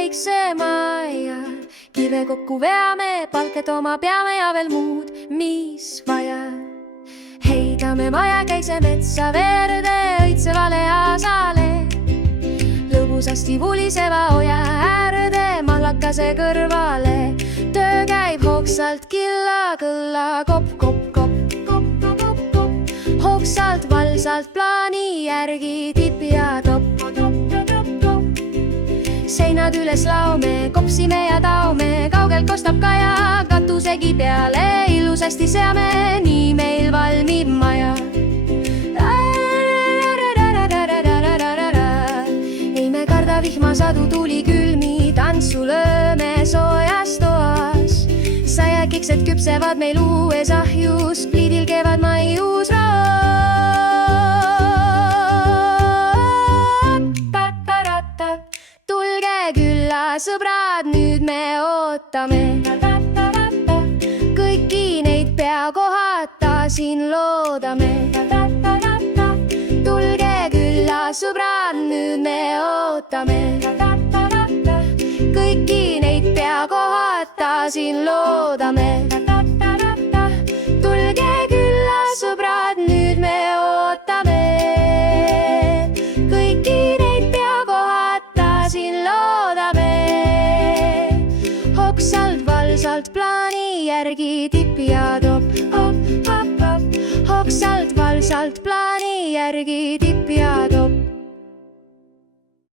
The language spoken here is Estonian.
väikse maja. Kive kokku veame, palke tooma peame ja veel muud, mis vaja. Heidame majakäise metsa verde õitsevale asale. Lõbusasti vuliseva oja äärde mallakase kõrvale. Töö käib hoogsalt killa kõlla, kopp, kopp, kopp, kopp, kopp, kopp. Hoogsalt valsalt plaani järgi tipp ja topp, topp, topp, topp. Seinad üles laome, kopsime ja taome, kaugelt kostab kaja, katusegi peale ilusasti seame, nii meil valmib maja. Ei me karda vihmasadu, tuli külmi, tantsu lööme soojas toas. Saiakiksed küpsevad meil uues ahjus, pliidil kevad maius raas. Tulge külla, sõbrad, nüüd me ootame. Kõiki neid pea kohata siin loodame. Tulge külla, sõbrad, nüüd me ootame. Kõiki neid pea kohata siin loodame. Tulge külla, sõbrad, nüüd me ootame. Kõiki neid pea kohata siin loodame. Hoogsalt valsalt plaani järgi tipp ja topp, hop, hop, hop. Hoogsalt valsalt plaani järgi tipp ja